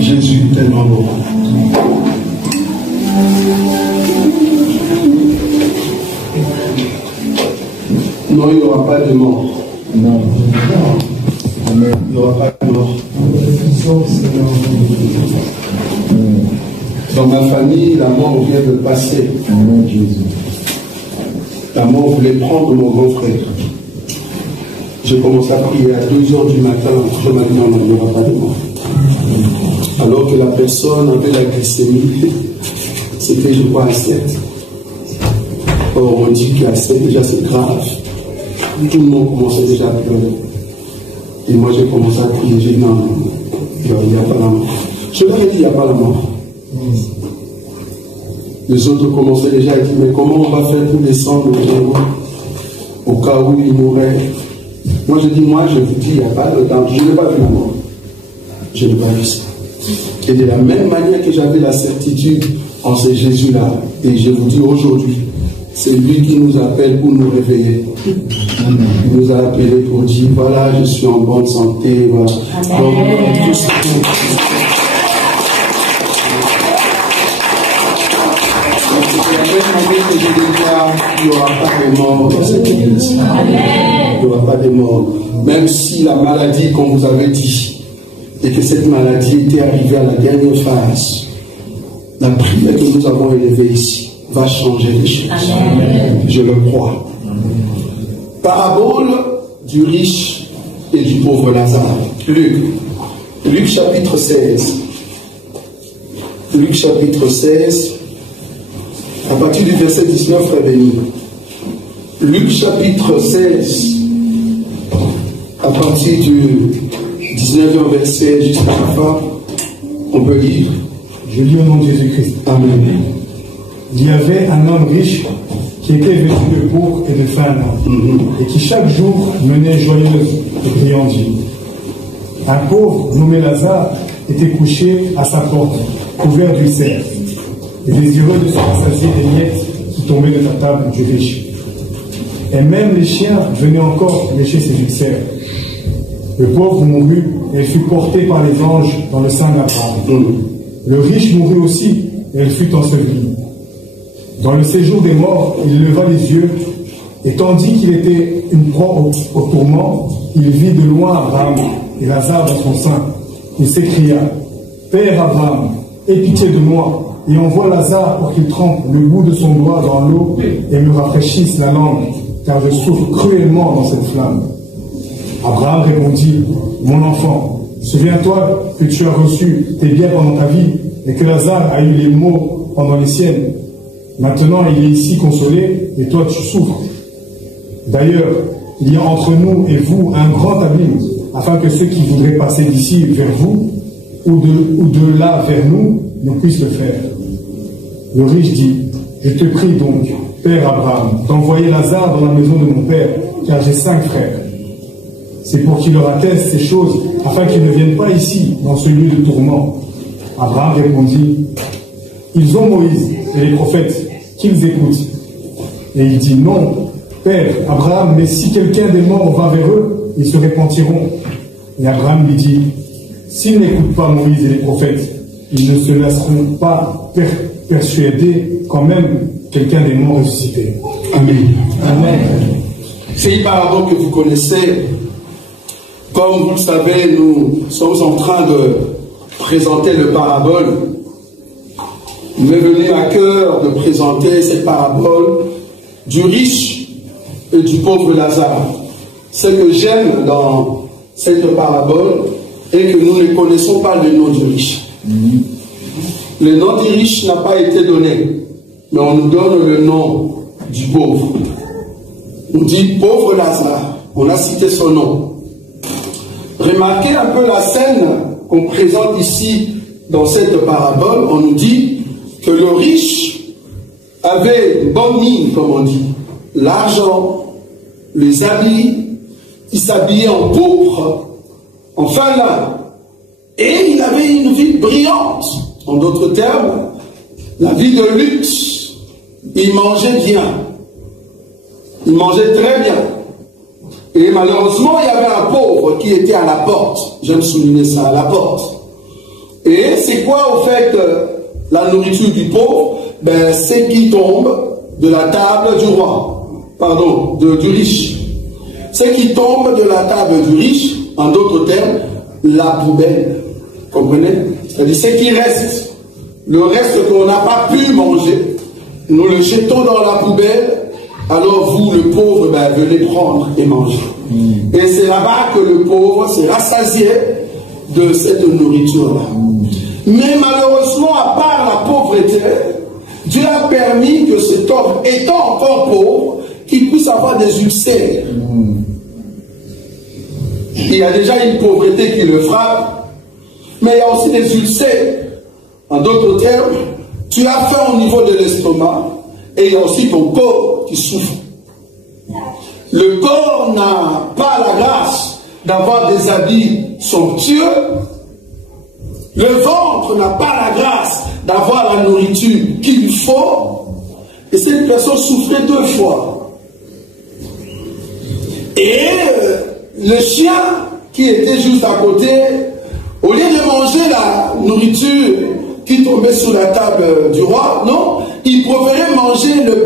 Jésus est tellement beau. Non, il n'y aura pas de mort. Non. Amen. Il n'y aura pas de mort. Dans ma famille, la mort vient de passer. Amen, Jésus. La mort voulait prendre mon grand frère. J'ai commencé à prier à 2h du matin. Je m'ai dit, non, il n'y aura pas de mort. Alors que la personne avait la glycémie, c'était, je crois, à 7. Or, on dit qu'à 7, déjà, c'est grave. Tout le monde commençait déjà à pleurer. Et moi, j'ai commencé à prier. J'ai dit, non, il n'y a pas la mort. Je leur ai dit, il n'y a pas la mort. Les autres commençaient déjà à dire, mais comment on va faire pour descendre au cas où il mourrait? Moi, je dis, moi, je vous dis, il n'y a pas de temps. Je n'ai pas vu la mort. Je n'ai pas vu ça. Et de la même manière que j'avais la certitude en ce Jésus-là, et je vous dis aujourd'hui, c'est lui qui nous appelle pour nous réveiller. Amen. Il nous a appelés pour dire, voilà, je suis en bonne santé. Voilà. Donc, tout ça. Que je déclare, il n'y aura pas de mort dans cette église. Il n'y aura pas de mort. Même si la maladie, comme vous avez dit, et que cette maladie était arrivée à la dernière phase, la prière que nous avons élevée ici va changer les choses. Amen. Je le crois. Amen. Parabole du riche et du pauvre Lazare. Luc chapitre 16. Luc chapitre 16. À partir du verset 19, frère béni. Luc chapitre 16, à partir du 19e verset jusqu'à la fin, on peut lire. Je lis au nom de Jésus-Christ. Amen. Il y avait un homme riche qui était vêtu de pourpre et de fin lin, et qui chaque jour menait joyeuse et brillante vie. Un pauvre nommé Lazare était couché à sa porte, couvert d'ulcères, et désireux de se rassasier des miettes qui tombaient de la table du riche. Et même les chiens venaient encore lécher ses ulcères. Le pauvre mourut et fut porté par les anges dans le sein d'Abraham. Le riche mourut aussi et elle fut ensevelie. Dans le séjour des morts, il leva les yeux et tandis qu'il était une proie au tourment, il vit de loin Abraham et Lazare dans son sein. Il s'écria, « Père Abraham, aie pitié de moi, et envoie Lazare pour qu'il trempe le bout de son doigt dans l'eau et me rafraîchisse la langue, car je souffre cruellement dans cette flamme. » Abraham répondit, « Mon enfant, souviens-toi que tu as reçu tes biens pendant ta vie et que Lazare a eu les maux pendant les siennes. Maintenant, il est ici consolé et toi tu souffres. D'ailleurs, il y a entre nous et vous un grand abîme, afin que ceux qui voudraient passer d'ici vers vous ou de là vers nous ne puissent le faire. » Le riche dit, « Je te prie donc, Père Abraham, d'envoyer Lazare dans la maison de mon père, car j'ai 5 frères. C'est pour qu'il leur atteste ces choses, afin qu'ils ne viennent pas ici, dans ce lieu de tourment. » Abraham répondit, « Ils ont Moïse et les prophètes, qu'ils écoutent. » Et il dit, « Non, Père Abraham, mais si quelqu'un des morts va vers eux, ils se repentiront. » Et Abraham lui dit, « S'ils n'écoutent pas Moïse et les prophètes, ils ne se laisseront pas persuader quand même quelqu'un des morts ressuscités. » Amen. Amen. C'est une parabole que vous connaissez. Comme vous le savez, nous sommes en train de présenter le parabole. Il m'est venu à cœur de présenter cette parabole du riche et du pauvre Lazare. Ce que j'aime dans cette parabole est que nous ne connaissons pas le nom du riche. Le nom du riche n'a pas été donné, mais on nous donne le nom du pauvre. On dit pauvre Lazare, on a cité son nom. Remarquez un peu la scène qu'on présente ici dans cette parabole. On nous dit que le riche avait une bonne mine, comme on dit, l'argent, les habits, il s'habillait en pourpre, en fin lin, et il avait une vie brillante. En d'autres termes, la vie de luxe. Il mangeait bien, il mangeait très bien. Et malheureusement, il y avait un pauvre qui était à la porte. J'aime souligner ça, à la porte. Et c'est quoi, au fait, la nourriture du pauvre? Ben, c'est qui tombe de la table du roi. Pardon, du riche. C'est qui tombe de la table du riche, en d'autres termes, la poubelle. Comprenez? C'est-à-dire, ce qui reste, le reste qu'on n'a pas pu manger, nous le jetons dans la poubelle. Alors vous, le pauvre, ben, venez prendre et manger. Et c'est là-bas que le pauvre s'est rassasié de cette nourriture-là. Mais malheureusement, à part la pauvreté, Dieu a permis que cet homme, étant encore pauvre, qu'il puisse avoir des ulcères. Il y a déjà une pauvreté qui le frappe, mais il y a aussi des ulcères. En d'autres termes, tu as faim au niveau de l'estomac, et il y a aussi ton corps qui souffre. Le corps n'a pas la grâce d'avoir des habits somptueux. Le ventre n'a pas la grâce d'avoir la nourriture qu'il faut. Et cette personne souffrait 2 fois. Et le chien qui était juste à côté, au lieu de manger la nourriture qui tombait sur la table du roi, non, il préférait manger le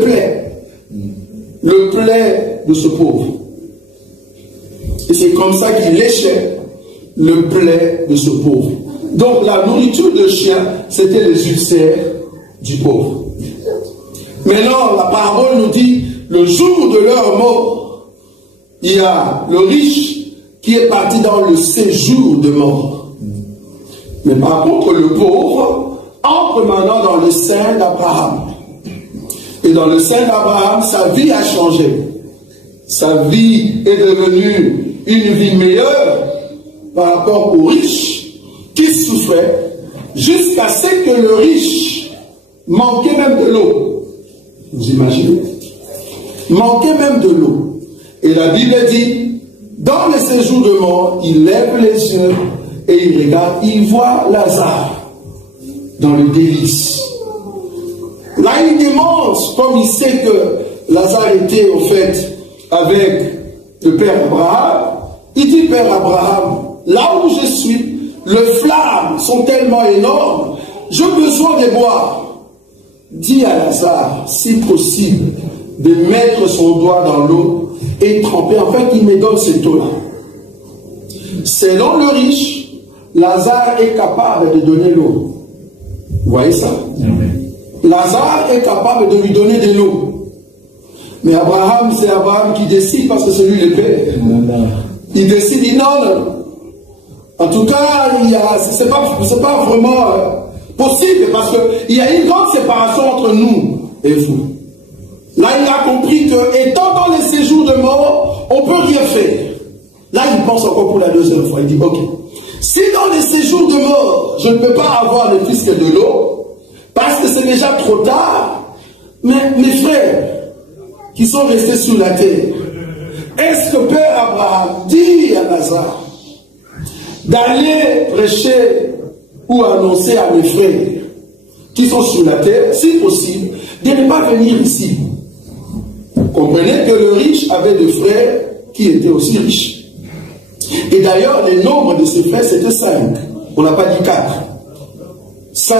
plaid de ce pauvre. Et c'est comme ça qu'il léchait le plaid de ce pauvre. Donc la nourriture de chien, c'était les ulcères du pauvre. Maintenant, la parabole nous dit, le jour de leur mort, il y a le riche qui est parti dans le séjour de mort. Mais par contre, le pauvre entre maintenant dans le sein d'Abraham. Et dans le sein d'Abraham, sa vie a changé. Sa vie est devenue une vie meilleure par rapport au riche qui souffrait jusqu'à ce que le riche manquait même de l'eau. Vous imaginez? Manquait même de l'eau. Et la Bible dit, dans le séjour de mort, il lève les yeux et il regarde, il voit Lazare dans le délice. Là, il demande, comme il sait que Lazare était au fait avec le Père Abraham, il dit, Père Abraham, là où je suis, les flammes sont tellement énormes, j'ai besoin de boire. Dis à Lazare, si possible, de mettre son doigt dans l'eau et tremper, en fait, il me donne cette eau-là. Selon le riche, Lazare est capable de donner l'eau. Vous voyez ça? Lazare est capable de lui donner de l'eau. Mais Abraham, c'est Abraham qui décide parce que c'est lui le père. Il décide, il dit non. En tout cas, c'est pas vraiment possible parce qu'il y a une grande séparation entre nous et vous. Là, il a compris que, étant dans les séjours de mort, on ne peut rien faire. Là, il pense encore pour la 2e fois. Il dit, ok, si dans les séjours de mort, je ne peux pas avoir le fils que de l'eau, parce que c'est déjà trop tard, mais mes frères qui sont restés sur la terre, est-ce que Père Abraham dit à Lazare d'aller prêcher ou annoncer à mes frères qui sont sur la terre, si possible, de ne pas venir ici? Comprenez que le riche avait des frères qui étaient aussi riches. Et d'ailleurs, le nombre de ses frères, c'était 5. On n'a pas dit 4. 5,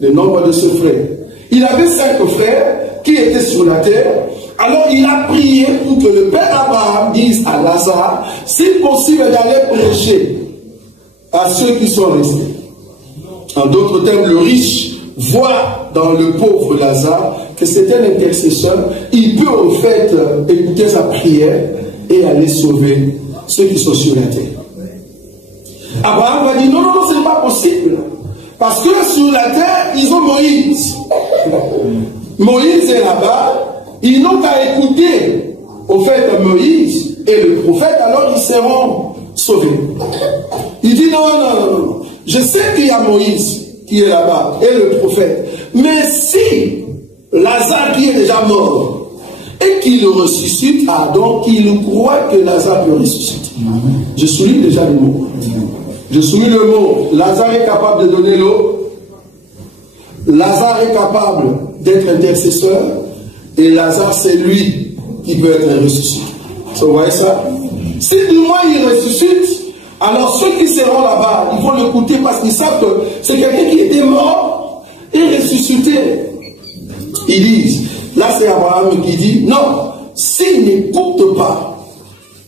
le nombre de ses frères. Il avait 5 frères qui étaient sur la terre. Alors il a prié pour que le Père Abraham dise à Lazare, s'il possible d'aller prêcher à ceux qui sont restés. En d'autres termes, le riche voit dans le pauvre Lazare que c'était l'intercesseur. Il peut en fait écouter sa prière et aller sauver ceux qui sont sur la terre. Abraham va dire non, non, non, ce n'est pas possible. Parce que sur la terre, ils ont Moïse. Moïse est là-bas. Ils n'ont qu'à écouter au fait Moïse et le prophète, alors ils seront sauvés. Il dit non, non, non, non. Je sais qu'il y a Moïse qui est là-bas et le prophète. Mais si Lazare qui est déjà mort et qu'il le ressuscite, ah donc il croit que Lazare peut ressusciter. Je souligne déjà le mot. Je souligne le mot. Lazare est capable de donner l'eau. Lazare est capable d'être intercesseur. Et Lazare, c'est lui qui peut être ressuscité. Vous voyez ça? Si du moins il ressuscite, alors ceux qui seront là-bas, ils vont l'écouter parce qu'ils savent que c'est quelqu'un qui était mort et ressuscité. Ils disent, là c'est Abraham qui dit, non, s'ils n'écoutent pas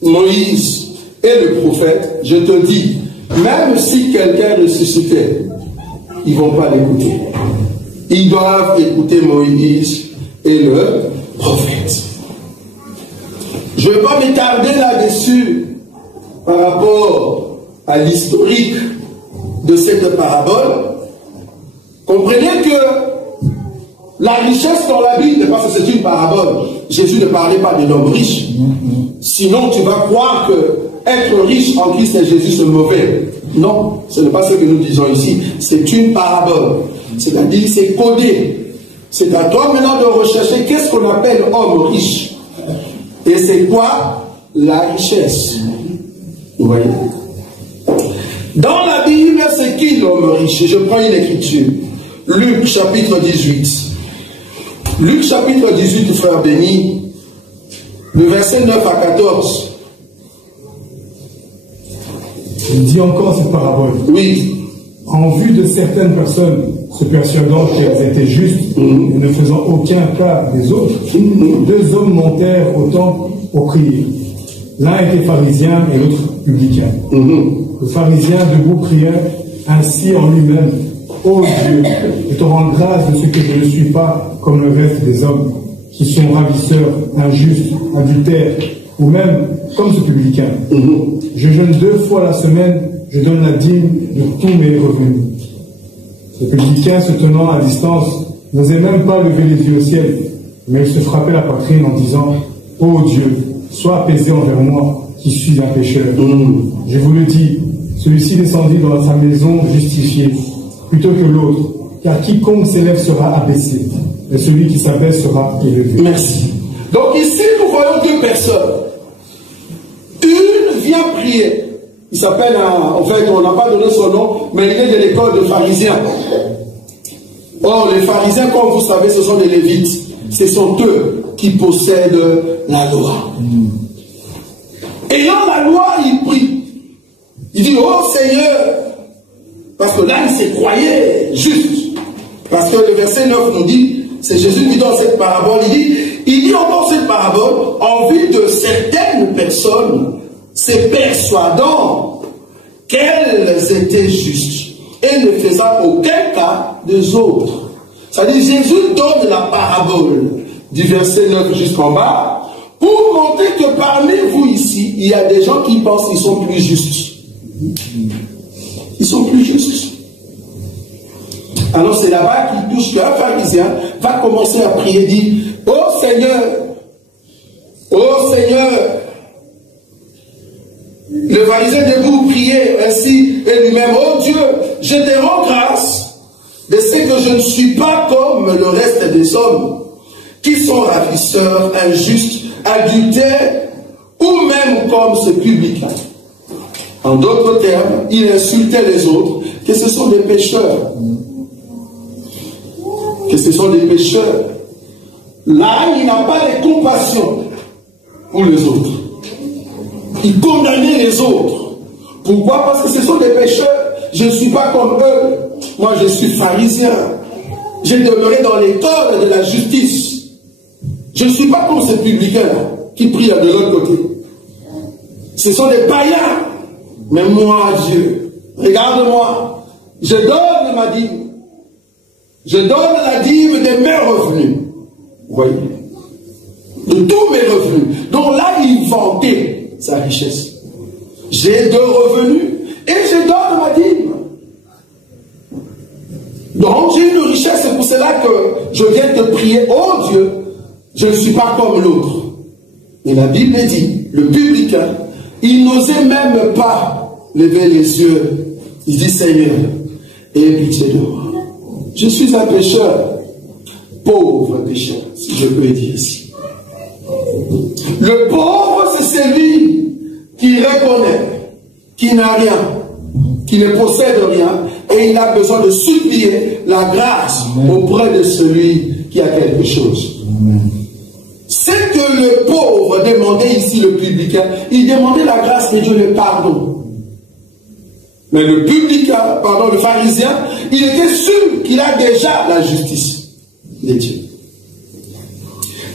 Moïse et le prophète, je te dis, même si quelqu'un ressuscitait, ils ne vont pas l'écouter. Ils doivent écouter Moïse et le prophète. Je ne vais pas m'étarder là-dessus par rapport à l'historique de cette parabole. Comprenez que la richesse dans la Bible, parce que c'est une parabole, Jésus ne parlait pas de l'homme riche. Sinon, tu vas croire que être riche en Christ et Jésus, c'est mauvais. Non, ce n'est pas ce que nous disons ici. C'est une parabole. C'est-à-dire, c'est codé. C'est à toi maintenant de rechercher qu'est-ce qu'on appelle homme riche. Et c'est quoi la richesse? Vous voyez? Dans la Bible, c'est qui l'homme riche? Je prends une écriture. Luc chapitre 18. Luc chapitre 18, frère béni, le verset 9 à 14. Il dit encore cette parabole. Oui. En vue de certaines personnes se persuadant qu'elles étaient justes et ne faisant aucun cas des autres, deux hommes montèrent au temple pour prier. L'un était pharisien et l'autre publicain. Le pharisien debout priait ainsi en lui-même: Ô Dieu, je te rends grâce de ce que je ne suis pas comme le reste des hommes, qui sont ravisseurs, injustes, adultères, ou même comme ce publicain. Je jeûne 2 fois la semaine, je donne la dîme de tous mes revenus. Le publicain, se tenant à distance, n'osait même pas lever les yeux au ciel, mais il se frappait la poitrine en disant: Ô Dieu, sois apaisé envers moi, qui suis un pécheur. Je vous le dis, celui-ci descendit dans sa maison justifié, plutôt que l'autre, car quiconque s'élève sera abaissé, et celui qui s'abaisse sera élevé. Merci. Donc ici, nous voyons 2 personnes. Une vient prier. Il s'appelle, en fait, on n'a pas donné son nom, mais il est de l'école de pharisiens. Or, les pharisiens, comme vous savez, ce sont des lévites. Ce sont eux qui possèdent la loi. Ayant la loi, il prie. Il dit: oh Seigneur, parce que là, il s'est croyé juste. Parce que le verset 9 nous dit, c'est Jésus qui dans cette parabole, il dit encore cette parabole en vue de certaines personnes se persuadant qu'elles étaient justes et ne faisant aucun cas des autres. C'est-à-dire, Jésus donne la parabole du verset 9 jusqu'en bas pour montrer que parmi vous ici, il y a des gens qui pensent qu'ils sont plus justes. Ils sont plus justes. Alors c'est là-bas qu'il touche qu'un pharisien va commencer à prier, dit: oh Seigneur, le pharisien debout priait ainsi et lui-même: oh Dieu, je te rends grâce de ce que je ne suis pas comme le reste des hommes, qui sont ravisseurs, injustes, adultères, ou même comme ce publicain. En d'autres termes, il insultait les autres, que ce sont des pécheurs. Que ce sont des pécheurs. Là, il n'a pas de compassion pour les autres. Il condamnait les autres. Pourquoi? Parce que ce sont des pécheurs. Je ne suis pas comme eux. Moi, je suis pharisien. J'ai demeuré dans l'école de la justice. Je ne suis pas comme ces publicains qui prient de l'autre côté. Ce sont des païens. Mais moi, Dieu, regarde-moi. Je donne ma dîme. Je donne la dîme de mes revenus. Vous voyez? De tous mes revenus. Donc là, il vantait sa richesse. J'ai 2 revenus et je donne ma dîme. Donc j'ai une richesse, c'est pour cela que je viens te prier: oh Dieu, je ne suis pas comme l'autre. Et la Bible dit, le publicain, il n'osait même pas lever les yeux. Il dit: Seigneur, aie pitié de moi. Je suis un pécheur, pauvre pécheur, si je peux dire ici. Le pauvre, c'est celui qui reconnaît, qui n'a rien, qui ne possède rien, et il a besoin de supplier la grâce auprès de celui qui a quelque chose. C'est que le pauvre demandait ici le publicain, il demandait la grâce de Dieu, le pardon. Mais le publicain, pardon, le pharisien, il était sûr qu'il a déjà la justice de Dieu.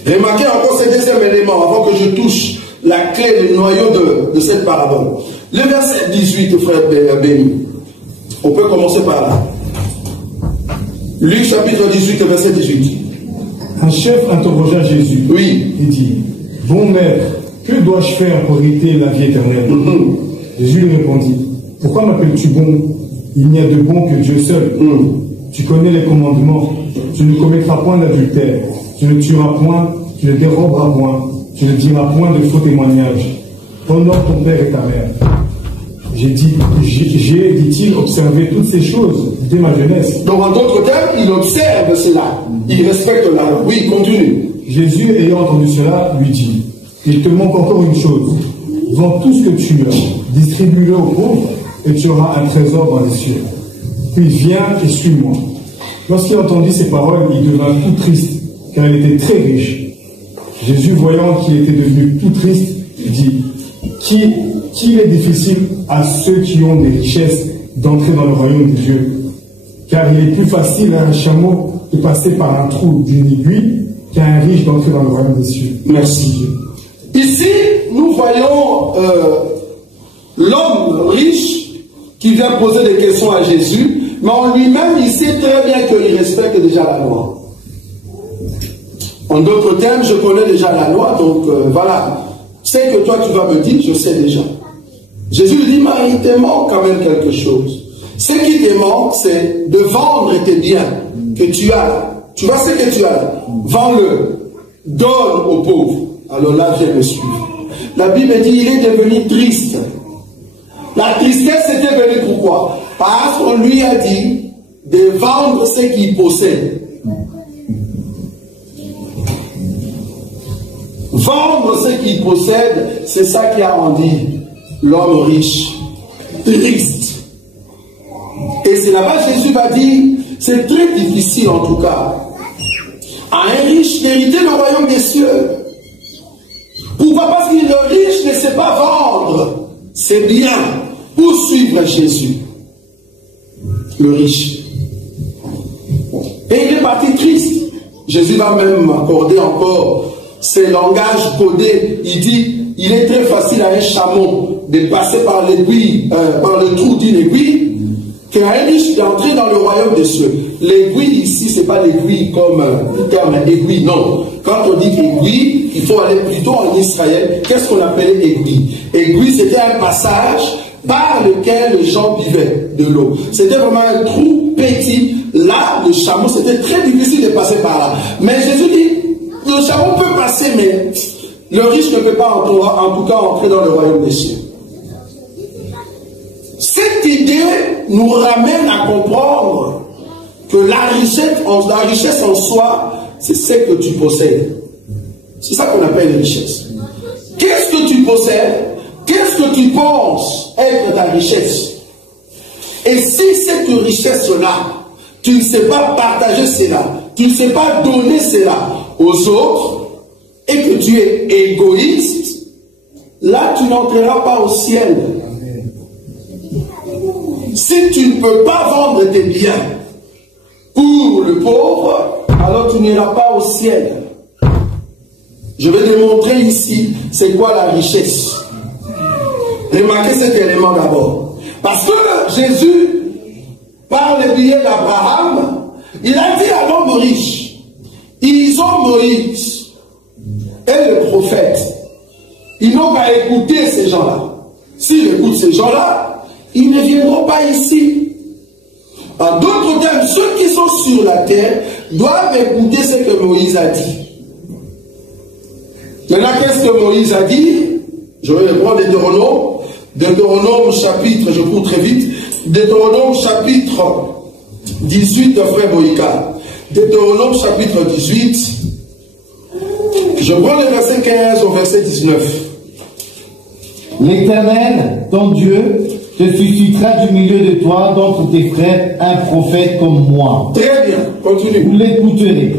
Remarquez encore ce deuxième élément avant que je touche la clé, le noyau de cette parabole. Le verset 18, frère béni. On peut commencer par là. Luc chapitre 18, verset 18. Un chef interrogea Jésus. Oui. Il dit, bon maître, que dois-je faire pour hériter la vie éternelle? Jésus lui répondit, pourquoi m'appelles-tu bon? Il n'y a de bon que Dieu seul. Tu connais les commandements. Tu ne commettras point d'adultère. Tu ne tueras point. Tu ne déroberas point. Tu ne diras point de faux témoignages. Honore ton père et ta mère. J'ai, dit-il, observé toutes ces choses dès ma jeunesse. Donc en d'autres termes, il observe cela. Il respecte la loi. Oui, continue. Jésus, ayant entendu cela, lui dit, il te manque encore une chose. Vends tout ce que tu as, distribue-le aux pauvres, et tu auras un trésor dans les cieux. Puis viens et suis-moi. Lorsqu'il entendit ces paroles, il devint tout triste, car il était très riche. Jésus, voyant qu'il était devenu tout triste, dit, qu'il est difficile à ceux qui ont des richesses d'entrer dans le royaume de Dieu. Car il est plus facile à un chameau de passer par un trou d'une aiguille qu'à un riche d'entrer dans le royaume des cieux. Merci. Ici, nous voyons l'homme riche qui vient poser des questions à Jésus, mais en lui-même, il sait très bien qu'il respecte déjà la loi. En d'autres termes, je connais déjà la loi, donc voilà. C'est que toi, tu vas me dire, je sais déjà. Jésus lui dit, mais il te manque quand même quelque chose. Ce qui te manque, c'est de vendre tes biens que tu as. Tu vois ce que tu as, vends-le, donne aux pauvres. Alors là, viens me suivre. La Bible dit, il est devenu triste. La tristesse était venue pourquoi? Parce qu'on lui a dit de vendre ce qu'il possède. Vendre ce qu'il possède, c'est ça qui a rendu l'homme riche, triste. Et c'est là-bas Jésus va dire, c'est très difficile en tout cas, à un riche d'hériter le royaume des cieux. Pourquoi? Parce que le riche ne sait pas vendre ses biens pour suivre Jésus. Le riche. Et il est parti triste. Jésus va même accorder encore ces langages codés. Il dit, il est très facile à un chameau de passer par l'aiguille, par le trou d'une aiguille, qu'à un riche d'entrer dans le royaume des cieux. L'aiguille ici, ce n'est pas l'aiguille comme le terme aiguille, non. Quand on dit aiguille, il faut aller plutôt en Israël. Qu'est-ce qu'on appelait aiguille? Aiguille, c'était un passage par lequel les gens buvaient de l'eau. C'était vraiment un trou petit. Là, le chameau, c'était très difficile de passer par là. Mais Jésus dit, le chameau peut passer, mais le riche ne peut pas en tout cas entrer dans le royaume des cieux. Cette idée nous ramène à comprendre que la richesse en soi, c'est ce que tu possèdes. C'est ça qu'on appelle la richesse. Qu'est-ce que tu possèdes? Qu'est-ce que tu penses être ta richesse? Et si cette richesse-là, tu ne sais pas partager cela, tu ne sais pas donner cela aux autres, et que tu es égoïste, là tu n'entreras pas au ciel. Si tu ne peux pas vendre tes biens pour le pauvre, alors tu n'iras pas au ciel. Je vais démontrer ici c'est quoi la richesse. Remarquez cet élément d'abord. Parce que Jésus, par le biais d'Abraham, il a dit à l'homme riche, ils ont Moïse et le prophète. Ils n'ont qu'à écouter ces gens-là. S'ils écoutent ces gens-là, ils ne viendront pas ici. En d'autres termes, ceux qui sont sur la terre doivent écouter ce que Moïse a dit. Maintenant, qu'est-ce que Moïse a dit? Je vais le prendre Deutéronome chapitre, je cours très vite, Deutéronome chapitre 18 de frère Boïka. Deutéronome chapitre 18, je prends le verset 15 au verset 19. L'Éternel, ton Dieu, te suscitera du milieu de toi, d'entre tes frères, un prophète comme moi. Très bien, continue. Vous l'écouterez.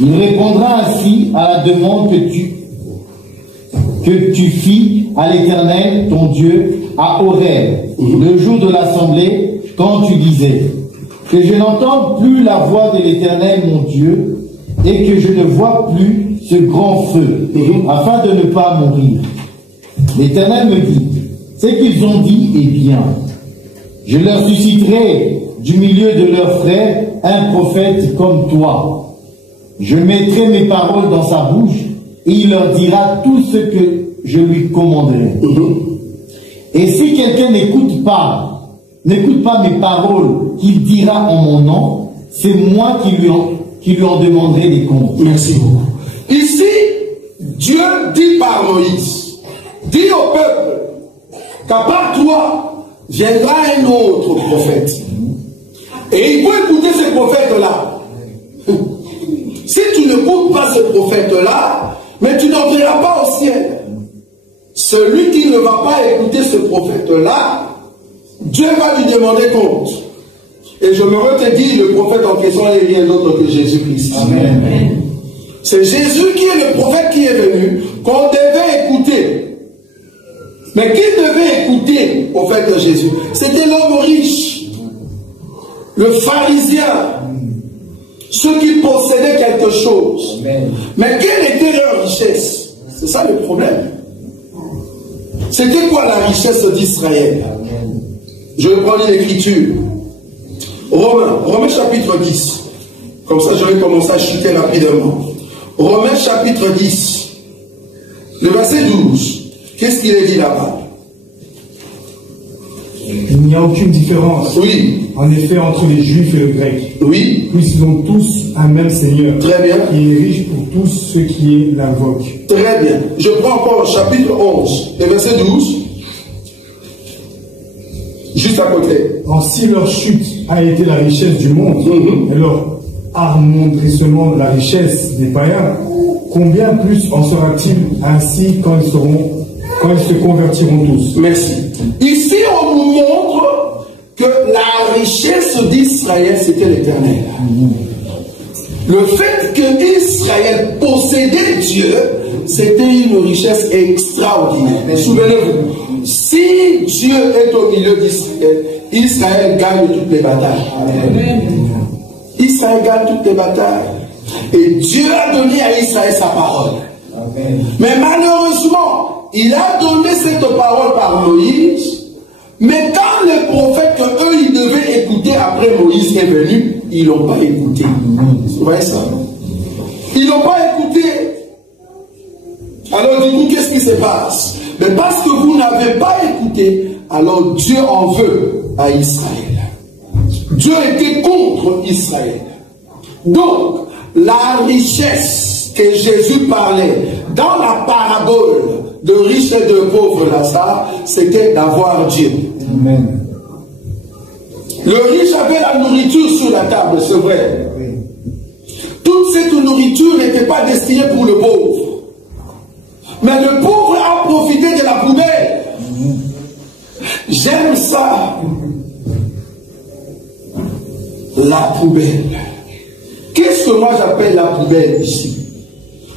Il répondra ainsi à la demande que tu fis à l'Éternel, ton Dieu, à Horeb, le jour de l'assemblée, quand tu disais que je n'entende plus la voix de l'Éternel, mon Dieu, et que je ne vois plus ce grand feu, afin de ne pas mourir. L'Éternel me dit, ce qu'ils ont dit est bien. Je leur susciterai du milieu de leurs frères un prophète comme toi. Je mettrai mes paroles dans sa bouche et il leur dira tout ce que je lui commanderai. Et si quelqu'un n'écoute pas mes paroles qu'il dira en mon nom, c'est moi qui lui en demanderai des comptes. Merci beaucoup. Ici, Dieu dit par Moïse, dit au peuple qu'à part toi viendra un autre prophète. Et il faut écouter ce prophète-là. Si tu n'écoutes pas ce prophète-là, mais tu n'entreras pas au ciel. Celui qui ne va pas écouter ce prophète-là, Dieu va lui demander compte. Et je me redis, le prophète en question n'est rien d'autre que Jésus-Christ. Amen. C'est Jésus qui est le prophète qui est venu, qu'on devait écouter. Mais qui devait écouter au fait de Jésus? C'était l'homme riche, le pharisien, ceux qui possédaient quelque chose. Amen. Mais quelle était leur richesse? C'est ça le problème. C'était quoi la richesse d'Israël? Je vais prendre l'écriture. Romains chapitre 10. Comme ça, je vais commencer à chuter rapidement. Romains chapitre 10. Le verset 12. Qu'est-ce qu'il est dit là-bas? Il n'y a aucune différence. Oui. En effet, entre les Juifs et le Grec. Oui. Puisqu'ils ont tous un même Seigneur. Très bien. Qui est riche pour tous ceux qui l'invoquent. Très bien. Je prends encore chapitre 11, le verset 12. Juste à côté. Si leur chute a été la richesse du monde, et leur armondrissement de la richesse des païens, combien plus en sera-t-il ainsi quand ils se convertiront tous? Merci. Ici, on nous montre que la richesse d'Israël, c'était l'Éternel. Le fait que Israël possédait Dieu, c'était une richesse extraordinaire. Mais souvenez-vous, si Dieu est au milieu d'Israël, Israël gagne toutes les batailles. Amen. Israël gagne toutes les batailles. Et Dieu a donné à Israël sa parole. Amen. Mais malheureusement, il a donné cette parole par Moïse. Mais quand les prophètes qu'eux, ils devaient écouter après Moïse est venu, ils n'ont pas écouté. Vous voyez ça? Ils n'ont pas écouté. Alors du coup, qu'est-ce qui se passe? Mais parce que vous n'avez pas écouté, alors Dieu en veut à Israël. Dieu était contre Israël. Donc, la richesse que Jésus parlait dans la parabole de riche et de pauvre Lazare, c'était d'avoir Dieu. Amen. Le riche avait la nourriture sur la table, c'est vrai. Oui. Toute cette nourriture n'était pas destinée pour le pauvre. Mais le pauvre a profité de la poubelle. J'aime ça. La poubelle. Qu'est-ce que moi j'appelle la poubelle ici?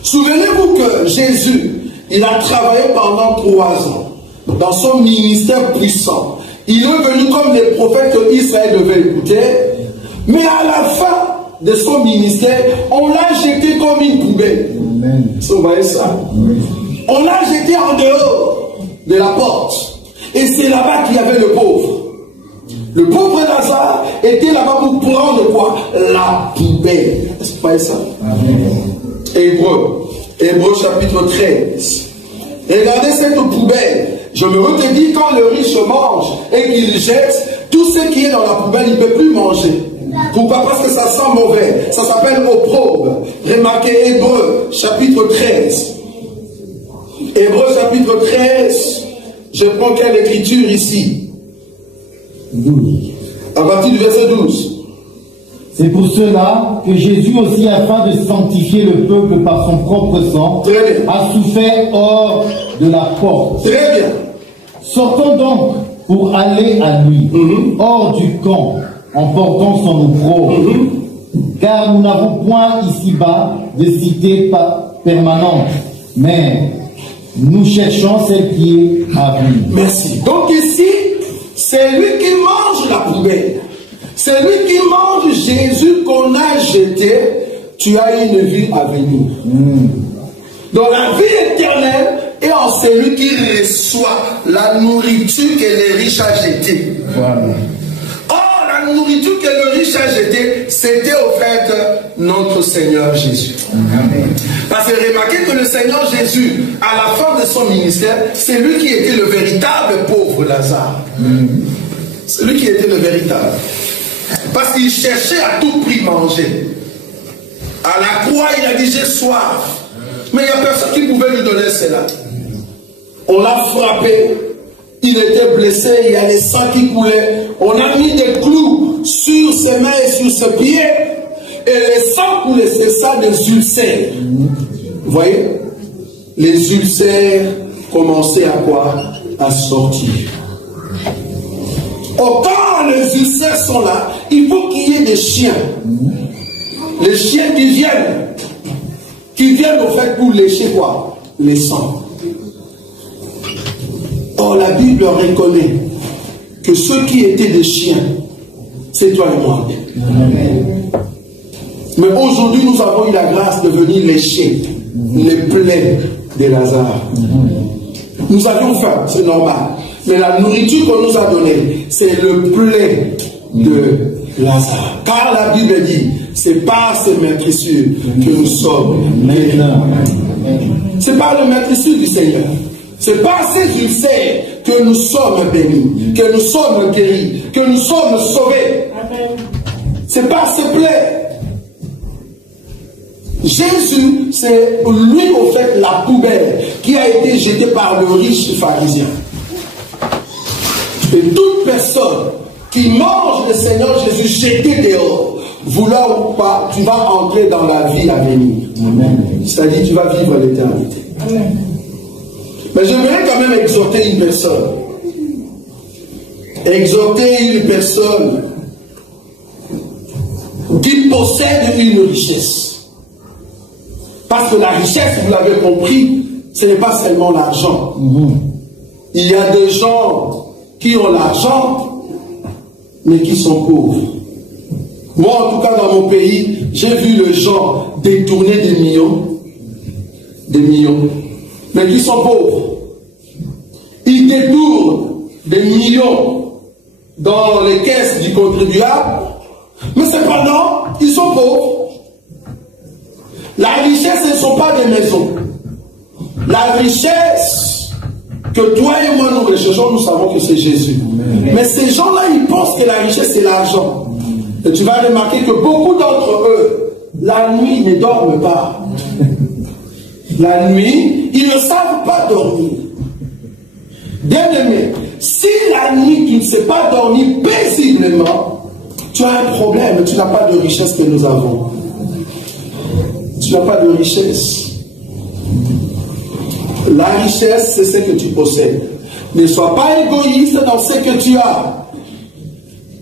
Souvenez-vous que Jésus, il a travaillé pendant 3 ans dans son ministère puissant. Il est venu comme les prophètes que Israël devait écouter. Mais à la fin de son ministère, on l'a jeté comme une poubelle. Amen. Vous voyez ça? Oui. On l'a jeté en dehors de la porte. Et c'est là-bas qu'il y avait le pauvre. Le pauvre Lazare était là-bas pour prendre quoi? La poubelle. Est-ce que vous voyez ça? Hébreux chapitre 13. Regardez cette poubelle. Je me redis, quand le riche mange et qu'il jette, tout ce qui est dans la poubelle, il ne peut plus manger. Pourquoi? Parce que ça sent mauvais. Ça s'appelle opprobre. Remarquez Hébreux chapitre 13. Hébreux chapitre 13. Je prends quelle écriture ici? 12. À partir du verset 12. C'est pour cela que Jésus aussi, afin de sanctifier le peuple par son propre sang, a souffert hors de la porte. Très bien. Sortons donc pour aller à lui, hors du camp, en portant son opprobre. Car nous n'avons point ici-bas de cité permanente, mais nous cherchons celle qui est à venir. Merci. Donc ici, c'est lui qui mange la poubelle. C'est lui qui mange Jésus qu'on a jeté. Tu as une vie à venir. Donc la vie éternelle est en celui qui reçoit la nourriture que les riches ont jetée. Voilà. Or, la nourriture que le riche a jetée, c'était au fait notre Seigneur Jésus. Amen. Parce que remarquez que le Seigneur Jésus, à la fin de son ministère, c'est lui qui était le véritable pauvre Lazare. C'est lui qui était le véritable. Parce qu'il cherchait à tout prix manger. À la croix, il a dit j'ai soif. Mais il n'y a personne qui pouvait lui donner cela. On l'a frappé. Il était blessé, il y a des sangs qui coulaient. On a mis des clous sur ses mains et sur ses pieds. Et les sangs coulaient, c'est ça des ulcères. Vous voyez? Les ulcères commençaient à quoi? À sortir. Oh, quand les ulcères sont là, il faut qu'il y ait des chiens. Les chiens qui viennent au fait pour lécher quoi? Les sangs. Or, la Bible reconnaît que ceux qui étaient des chiens, c'est toi et moi. Mais aujourd'hui, nous avons eu la grâce de venir lécher les plaies de Lazare. Nous avions faim, c'est normal. Mais la nourriture qu'on nous a donnée, c'est le plaie de Lazare. Car la Bible dit, c'est par ces meurtrissures que nous sommes guéris. C'est par le meurtrissure du Seigneur. C'est par ces ulcères que nous sommes bénis, que nous sommes guéris, que nous sommes sauvés. C'est par ces plaies. Jésus, c'est lui au fait la poubelle qui a été jetée par le riche pharisien. Et toute personne qui mange le Seigneur Jésus jeté dehors, vouloir ou pas, tu vas entrer dans la vie à venir. C'est-à-dire tu vas vivre l'éternité. Mais j'aimerais quand même exhorter une personne. Exhorter une personne qui possède une richesse. Parce que la richesse, vous l'avez compris, ce n'est pas seulement l'argent. Il y a des gens qui ont l'argent, mais qui sont pauvres. Moi, en tout cas, dans mon pays, j'ai vu les gens détourner des millions, mais qui sont pauvres. Ils détournent des millions dans les caisses du contribuable, mais cependant, ils sont pauvres. La richesse, ce ne sont pas des maisons. La richesse que toi et moi nous recherchons, nous savons que c'est Jésus. Mais ces gens-là, ils pensent que la richesse, c'est l'argent. Et tu vas remarquer que beaucoup d'entre eux, la nuit, ne dorment pas. La nuit, ils ne savent pas dormir. Bien-aimé, si la nuit, tu ne sais pas dormir paisiblement, tu as un problème, tu n'as pas de richesse que nous avons. Tu n'as pas de richesse. La richesse, c'est ce que tu possèdes. Ne sois pas égoïste dans ce que tu as.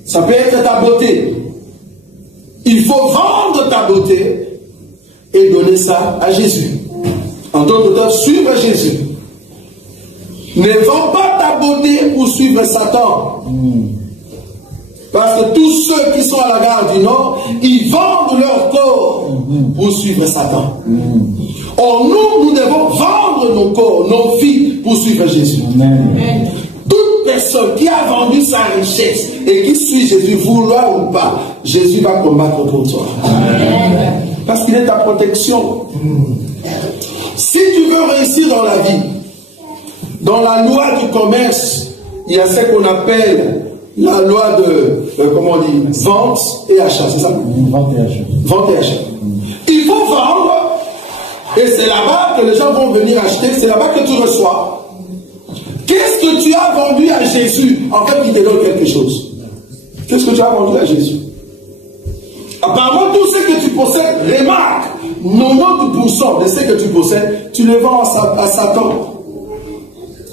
Ça peut être ta beauté. Il faut vendre ta beauté et donner ça à Jésus. En d'autres termes, suivre Jésus. Ne vends pas ta beauté pour suivre Satan. Parce que tous ceux qui sont à la gare du Nord, ils vendent leur corps pour suivre Satan. Or, nous devons vendre nos corps, nos vies pour suivre Jésus. Amen. Toute personne qui a vendu sa richesse et qui suit Jésus, vouloir ou pas, Jésus va combattre pour toi. Amen. Parce qu'il est ta protection. Si tu veux réussir dans la vie, dans la loi du commerce, il y a ce qu'on appelle la loi de, comment on dit, vente et achat, c'est ça? Vente et achat. Vente et achat. Il faut vendre, et c'est là-bas que les gens vont venir acheter, c'est là-bas que tu reçois. Qu'est-ce que tu as vendu à Jésus? En fait, il te donne quelque chose. Qu'est-ce que tu as vendu à Jésus? Apparemment, tout ce que tu possèdes, remarque, 90% de ce que tu possèdes, tu le vends à Satan.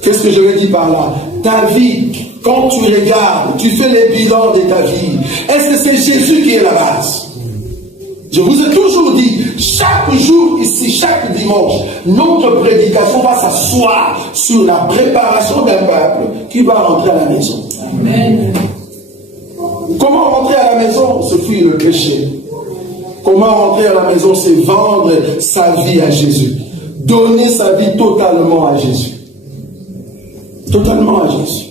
Qu'est-ce que je veux dire par là? Ta vie, quand tu regardes, tu fais les bilans de ta vie. Est-ce que c'est Jésus qui est la base? Je vous ai toujours dit, chaque jour ici, chaque dimanche, notre prédication va s'asseoir sur la préparation d'un peuple qui va rentrer à la maison. Amen. Comment rentrer à la maison? Se fuir le péché. Comment rentrer à la maison? C'est vendre sa vie à Jésus. Donner sa vie totalement à Jésus. Totalement à Jésus.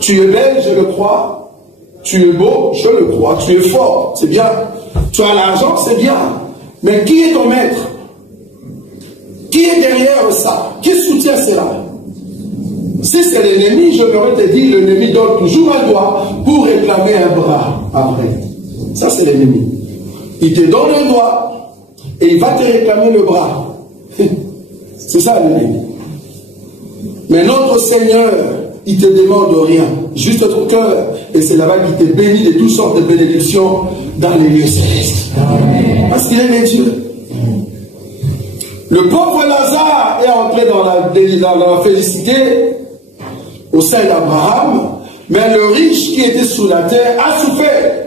Tu es belle, je le crois. Tu es beau, je le crois. Tu es fort, c'est bien. Tu as l'argent, c'est bien. Mais qui est ton maître? Qui est derrière ça? Qui soutient cela? Si c'est l'ennemi, je leur ai dit, l'ennemi donne toujours un doigt pour réclamer un bras après. Ça, c'est l'ennemi. Il te donne un doigt et il va te réclamer le bras. C'est ça l'ennemi. Mais notre Seigneur, il te demande rien, juste ton cœur. Et c'est là-bas qu'il te bénit de toutes sortes de bénédictions dans les lieux célestes. Parce qu'il est Dieu. Le pauvre Lazare est entré dans la félicité au sein d'Abraham, mais le riche qui était sous la terre a souffert.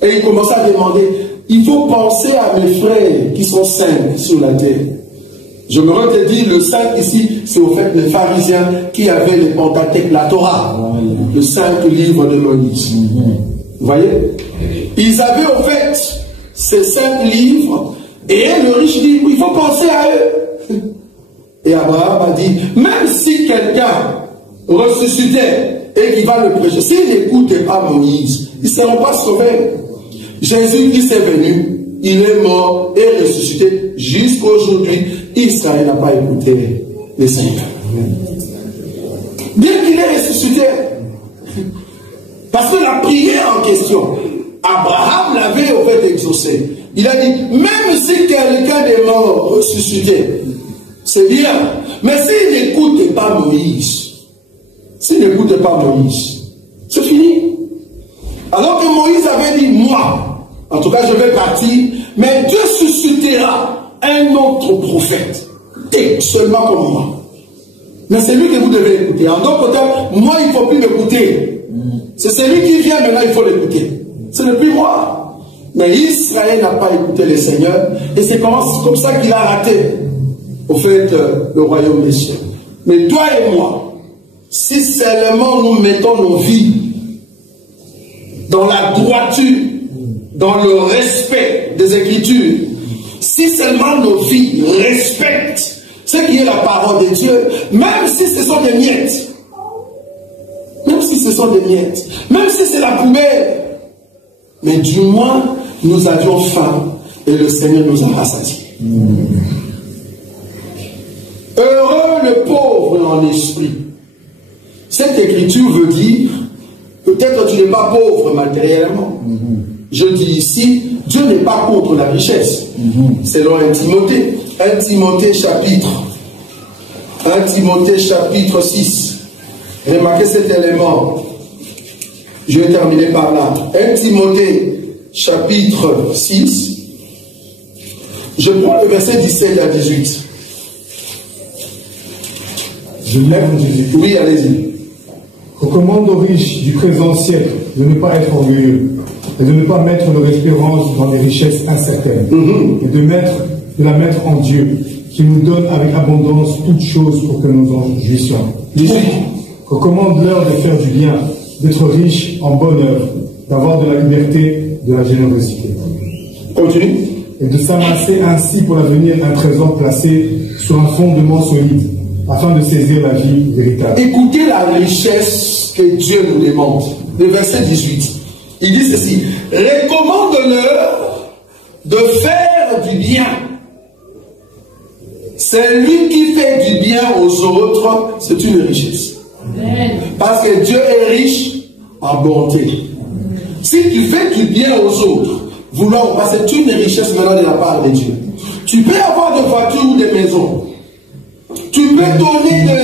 Et il commença à demander, il faut penser à mes frères qui sont saints sur la terre. Je me redis, le saint ici, c'est au fait les pharisiens qui avaient les Pentateuque, la Torah, le saint livre de Moïse. Vous voyez? Ils avaient au fait ces 5 livres, et le riche dit, il faut penser à eux. Et Abraham a dit, même si quelqu'un ressuscitait et qui va le prêcher, s'il n'écoutait pas Moïse, ils ne seront pas sauvés. Jésus-Christ est venu, il est mort et ressuscité. Jusqu'à aujourd'hui, Israël n'a pas écouté les Seigneurs. Bien qu'il est ressuscité. Parce que la prière en question, Abraham l'avait au fait exaucé. Il a dit, même si quelqu'un est mort ressuscité, c'est bien. Mais s'il n'écoute pas Moïse, c'est fini. Alors que Moïse avait dit, moi, en tout cas je vais partir, mais Dieu suscitera un autre prophète, seulement comme moi. Mais c'est lui que vous devez écouter. En d'autres termes, moi il ne faut plus m'écouter. C'est celui qui vient maintenant, il faut l'écouter. Ce n'est plus moi. Mais Israël n'a pas écouté le Seigneur, et c'est comme ça qu'il a raté, au fait, le royaume des cieux. Mais toi et moi, si seulement nous mettons nos vies dans la droiture, dans le respect des Écritures, si seulement nos vies respectent ce qui est la parole de Dieu, même si ce sont des miettes, même si c'est la poubelle, mais du moins nous avions faim et le Seigneur nous a rassasiés. Heureux le pauvre en esprit. Cette écriture veut dire, peut-être tu n'es pas pauvre matériellement. Je dis ici, Dieu n'est pas contre la richesse. Selon 1 Timothée. 1 Timothée chapitre 6. Remarquez cet élément. Je vais terminer par là. 1 Timothée chapitre 6. Je prends le verset 17 à 18. Je lève mon Jésus. Oui, allez-y. Recommande aux riches du présent siècle de ne pas être orgueilleux et de ne pas mettre leur espérance dans des richesses incertaines et de la mettre en Dieu qui nous donne avec abondance toutes choses pour que nous en jouissions. Recommande-leur de faire du bien, d'être riches en bonne œuvre, d'avoir de la liberté, de la générosité. Continue. Et de s'amasser ainsi pour l'avenir un trésor placé sur un fondement solide, afin de saisir la vie véritable. Écoutez la richesse que Dieu nous demande. Le verset 18. Il dit ceci. Recommande-leur de faire du bien. Celui qui fait du bien aux autres, c'est une richesse. Amen. Parce que Dieu est riche en bonté. Si tu fais du bien aux autres, vouloir passer une richesse venant de la part de Dieu. Tu peux avoir des voitures ou des maisons. Tu peux donner de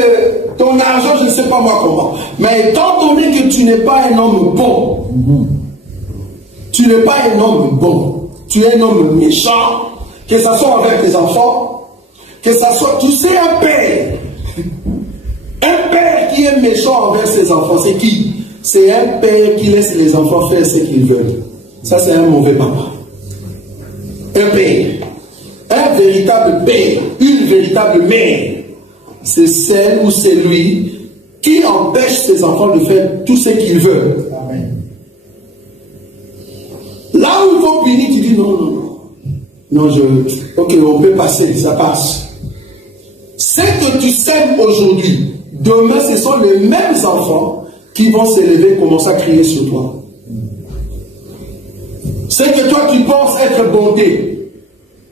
ton argent, je ne sais pas moi comment. Mais étant donné que tu n'es pas un homme bon, tu n'es pas un homme bon, tu es un homme méchant, que ce soit avec tes enfants, que ce soit, tu sais, un père qui est méchant envers ses enfants, c'est qui? C'est un père qui laisse les enfants faire ce qu'ils veulent. Ça, c'est un mauvais papa. Un père. Un véritable père. Une véritable mère. C'est celle ou c'est lui qui empêche ses enfants de faire tout ce qu'ils veulent. Amen. Là où il faut punir, tu dis non, non, non. Non, ok, on peut passer, ça passe. Ce que tu sèmes aujourd'hui, demain, ce sont les mêmes enfants qui vont s'élever et commencer à crier sur toi. Ce que toi tu penses être bonté,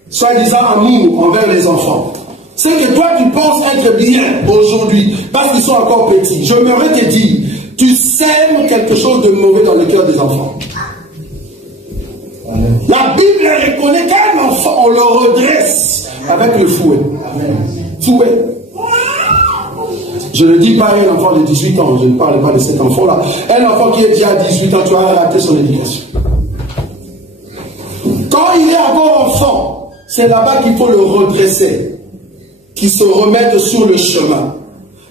soi-disant amour envers les enfants, ce que toi tu penses être bien aujourd'hui, parce qu'ils sont encore petits, je m'aurais te dire, tu sèmes quelque chose de mauvais dans le cœur des enfants. Amen. La Bible reconnaît qu'un enfant, on le redresse avec le fouet. Amen. Fouet. Je ne dis pas un enfant de 18 ans, je ne parle pas de cet enfant-là. Un enfant qui est déjà à 18 ans, tu as raté son éducation. Quand il est encore enfant, c'est là-bas qu'il faut le redresser, qu'il se remette sur le chemin.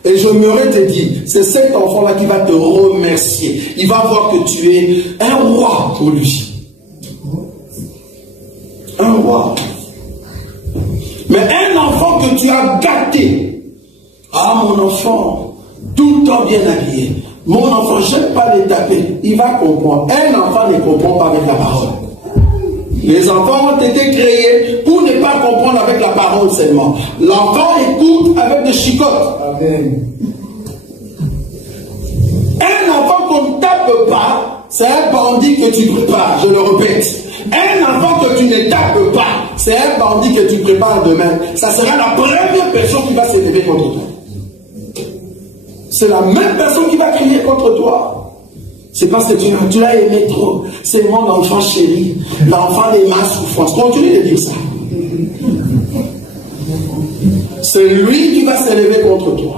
Et je m'aurais te dit, c'est cet enfant-là qui va te remercier. Il va voir que tu es un roi pour lui. Un roi. Mais un enfant que tu as gâté, ah mon enfant, tout le temps bien habillé, mon enfant, je n'aime pas les taper, il va comprendre. Un enfant ne comprend pas avec la parole. Les enfants ont été créés pour ne pas comprendre avec la parole seulement. L'enfant écoute avec des chicottes. Amen. Un enfant qu'on ne tape pas, c'est un bandit que tu prépares, je le répète. Un enfant que tu ne tapes pas, c'est un bandit que tu prépares demain. Ça sera la première personne qui va s'élever contre toi. C'est la même personne qui va crier contre toi. C'est parce que tu l'as aimé trop. C'est mon enfant chéri, l'enfant de ma souffrance. Continue de dire ça. C'est lui qui va s'élever contre toi.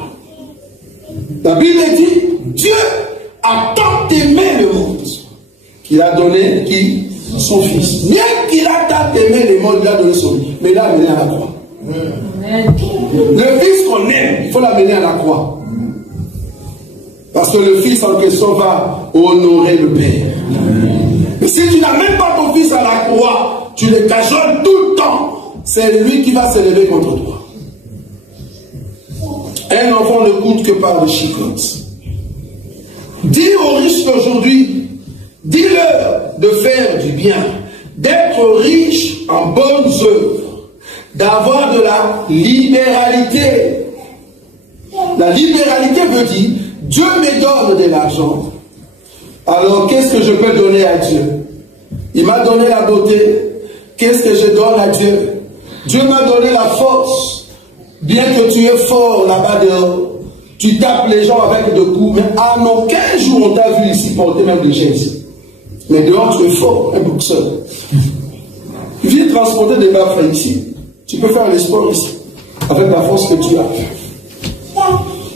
La Bible dit, Dieu a tant aimé le monde qu'il a donné qui? Son fils. Bien qu'il a tant aimé le monde, il a donné son fils. Mais il l'a amené à la croix. Le fils qu'on aime, il faut l'amener à la croix. Parce que le fils en question va honorer le Père. Mais si tu n'as même pas ton fils à la croix, tu le cajoles tout le temps, c'est lui qui va s'élever contre toi. Un enfant ne coûte que par le chicotte. Dis aux riches d'aujourd'hui, dis-leur de faire du bien, d'être riche en bonnes œuvres, d'avoir de la libéralité. La libéralité veut dire, Dieu me donne de l'argent. Alors, qu'est-ce que je peux donner à Dieu? Il m'a donné la beauté. Qu'est-ce que je donne à Dieu? Dieu m'a donné la force. Bien que tu es fort là-bas dehors, tu tapes les gens avec des coups, mais à aucun jour on t'a vu ici porter même des chaises. Mais dehors, tu es fort, un boxeur. Tu viens transporter des baffes ici. Tu peux faire le sport ici, avec la force que tu as.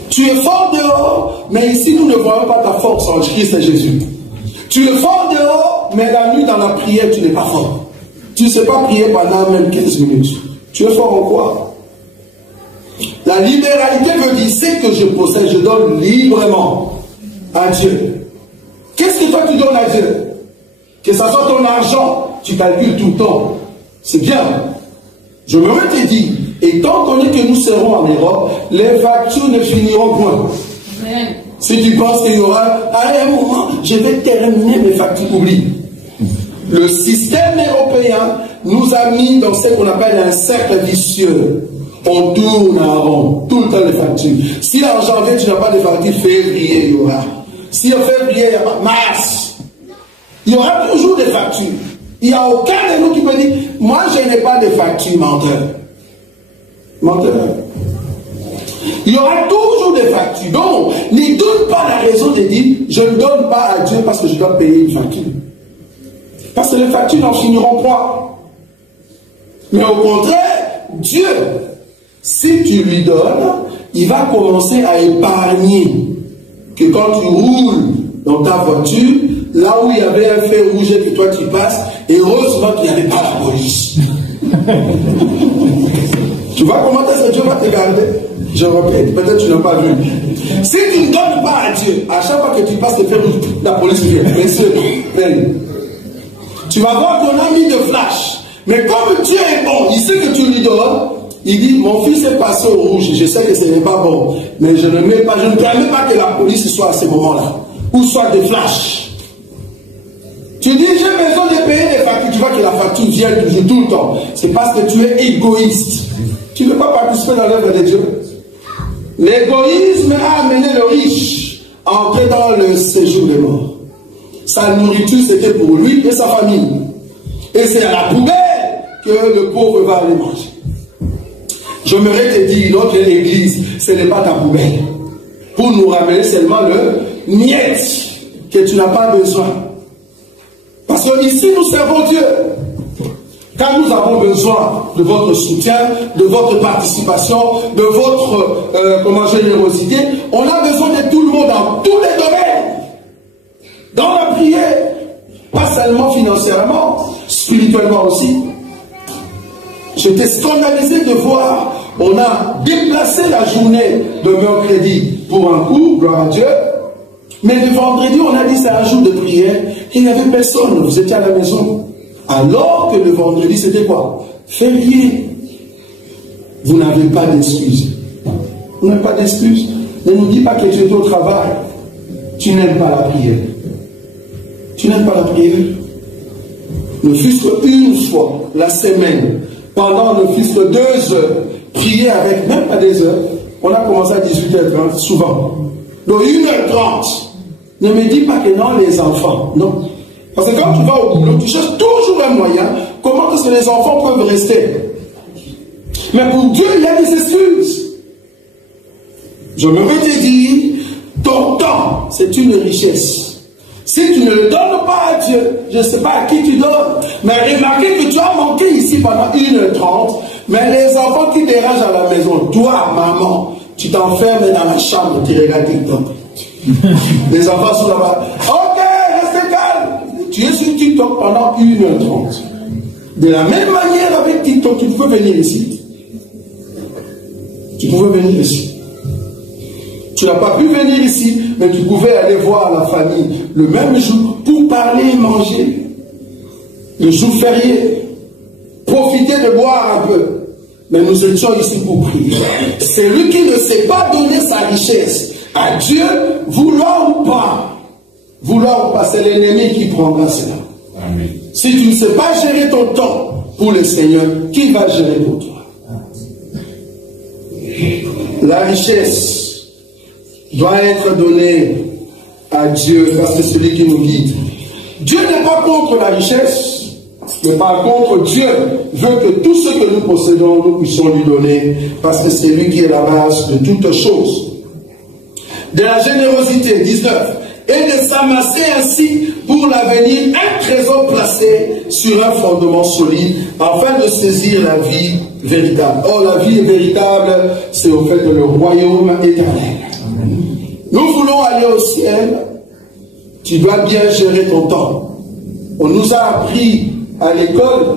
Tu es fort dehors, mais ici nous ne voyons pas ta force en Christ et Jésus. Tu es fort dehors, mais la nuit dans la prière, tu n'es pas fort. Tu ne sais pas prier pendant même 15 minutes. Tu es fort en quoi? La libéralité veut dire, ce que je possède, je donne librement à Dieu. Qu'est-ce que toi tu donnes à Dieu? Que ça soit ton argent, tu calcules tout le temps. C'est bien. Je me te dire, étant donné que nous serons en Europe, les factures ne finiront point. Amen. Si tu penses qu'il y aura, à un moment, je vais terminer mes factures, oublie. Le système européen nous a mis dans ce qu'on appelle un cercle vicieux. On tourne en rond, tout le temps les factures. Si en janvier tu n'as pas de factures, février il y aura. Si en février il n'y a pas, mars, il y aura toujours des factures. Il n'y a aucun de nous qui peut dire, moi je n'ai pas de facture, menteur. Menteur. Il y aura toujours des factures. Donc, ne donne pas la raison de dire, je ne donne pas à Dieu parce que je dois payer une facture. Parce que les factures n'en finiront pas. Mais au contraire, Dieu, si tu lui donnes, il va commencer à épargner. Que quand tu roules dans ta voiture, là où il y avait un feu rouge et que toi tu passes, heureusement qu'il n'y avait pas la police. Tu vois comment Dieu va te garder? Je répète, peut-être tu n'as pas vu. Si tu ne donnes pas à Dieu, à chaque fois que tu passes le feu rouge, la police vient. Bien sûr. Tu vas voir qu'on a mis de flash. Mais comme Dieu est bon, il sait que tu lui donnes. Il dit, mon fils est passé au rouge. Je sais que ce n'est pas bon. Mais je ne permets pas que la police soit à ce moment-là. Ou soit des flashs. Tu dis, j'ai besoin de payer des factures. Tu vois que la facture vient toujours tout le temps. C'est parce que tu es égoïste. Tu ne veux pas participer dans l'œuvre de Dieu. L'égoïsme a amené le riche à entrer dans le séjour des morts. Sa nourriture, c'était pour lui et sa famille. Et c'est à la poubelle que le pauvre va aller manger. J'aimerais te dire, notre église, ce n'est pas ta poubelle. Pour nous ramener seulement le miette que tu n'as pas besoin. Parce qu'ici, nous servons Dieu. Quand nous avons besoin de votre soutien, de votre participation, de votre générosité, on a besoin de tout le monde dans tous les domaines. Dans la prière, pas seulement financièrement, spirituellement aussi. J'étais scandalisé de voir, on a déplacé la journée de mercredi pour un coup, gloire à Dieu. Mais le vendredi, on a dit c'est un jour de prière. Il n'y avait personne, vous étiez à la maison. Alors que le vendredi, c'était quoi? Férié. Vous n'avez pas d'excuses. Vous n'avez pas d'excuses. Ne nous dis pas que tu es au travail. Tu n'aimes pas la prière. Tu n'aimes pas la prière. Ne fût-ce qu'une fois la semaine, pendant ne fût-ce que 2 heures, prier avec même pas des heures. On a commencé à 18h30, souvent. Donc 1h30. Ne me dis pas que non, les enfants. Non. Parce que quand tu vas au boulot, tu cherches toujours un moyen. Comment est-ce que les enfants peuvent rester? Mais pour Dieu, il y a des excuses. Je me veux te dire, ton temps, c'est une richesse. Si tu ne le donnes pas à Dieu, je ne sais pas à qui tu donnes. Mais remarquez que tu as manqué ici pendant 1h30. Mais les enfants qui dérangent à la maison, toi, maman, tu t'enfermes dans la chambre, tu regardes TikTok. Les enfants sont là-bas. Ok, restez calme. Tu es sur TikTok pendant 1h30. De la même manière avec TikTok, tu peux venir ici. Tu pouvais venir ici. Tu n'as pas pu venir ici, mais tu pouvais aller voir la famille le même jour pour parler et manger. Le jour férié. Profiter de boire un peu. Mais nous étions ici pour prier. Celui qui ne sait pas donner sa richesse à Dieu, vouloir ou pas, c'est l'ennemi qui prendra cela. Amen. Si tu ne sais pas gérer ton temps pour le Seigneur, qui va gérer pour toi? La richesse doit être donnée à Dieu, parce que c'est celui qui nous guide. Dieu n'est pas contre la richesse, mais par contre, Dieu veut que tout ce que nous possédons, nous puissions lui donner, parce que c'est lui qui est la base de toutes choses. De la générosité, 19, et de s'amasser ainsi pour l'avenir un trésor placé sur un fondement solide, afin de saisir la vie véritable. Or, la vie véritable, c'est au fait de le royaume éternel. Nous voulons aller au ciel, tu dois bien gérer ton temps. On nous a appris à l'école,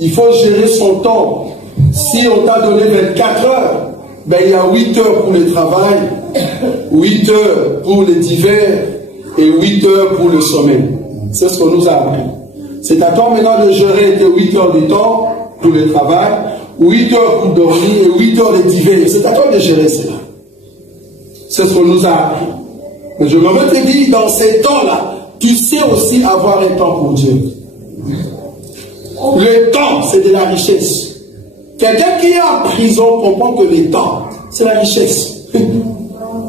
il faut gérer son temps. Si on t'a donné 24 heures, ben il y a 8 heures pour le travail, 8 heures pour les divers et 8 heures pour le sommeil. C'est ce qu'on nous a appris. C'est à toi maintenant de gérer tes 8 heures du temps pour le travail, 8 heures pour dormir et 8 heures de divers. C'est à toi de gérer cela. C'est ce qu'on nous a appris. Mais je me veux te dire, dans ces temps-là, tu sais aussi avoir un temps pour Dieu. Le temps, c'est de la richesse. Quelqu'un qui est en prison comprend que le temps, c'est la richesse.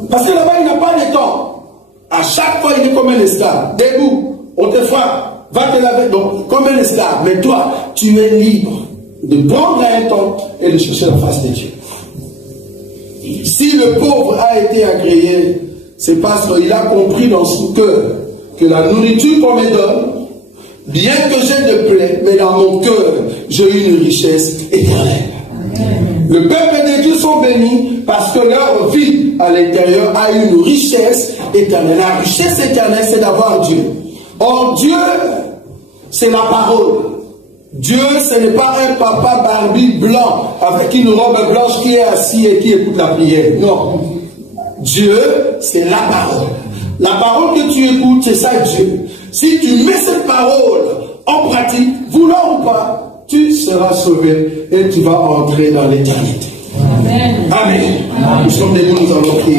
Parce que là-bas, il n'a pas de temps. À chaque fois, il est comme un esclave. Debout, on te frappe, va te laver. Donc, comme un esclave. Mais toi, tu es libre de prendre un temps et de chercher la face de Dieu. Si le pauvre a été agréé, c'est parce qu'il a compris dans son cœur que la nourriture qu'on me donne, bien que j'ai de plaie, mais dans mon cœur, j'ai une richesse éternelle. Le peuple de Dieu sont bénis parce que leur vie à l'intérieur a une richesse éternelle. La richesse éternelle, c'est d'avoir Dieu. Or, Dieu, c'est la parole. Dieu, ce n'est pas un papa barbu blanc avec une robe blanche qui est assis et qui écoute la prière. Non. Dieu, c'est la parole. La parole que tu écoutes, c'est ça Dieu. Si tu mets cette parole en pratique, voulant ou pas, tu seras sauvé et tu vas entrer dans l'éternité. Amen. Amen. Nous sommes debout, nous allons prier.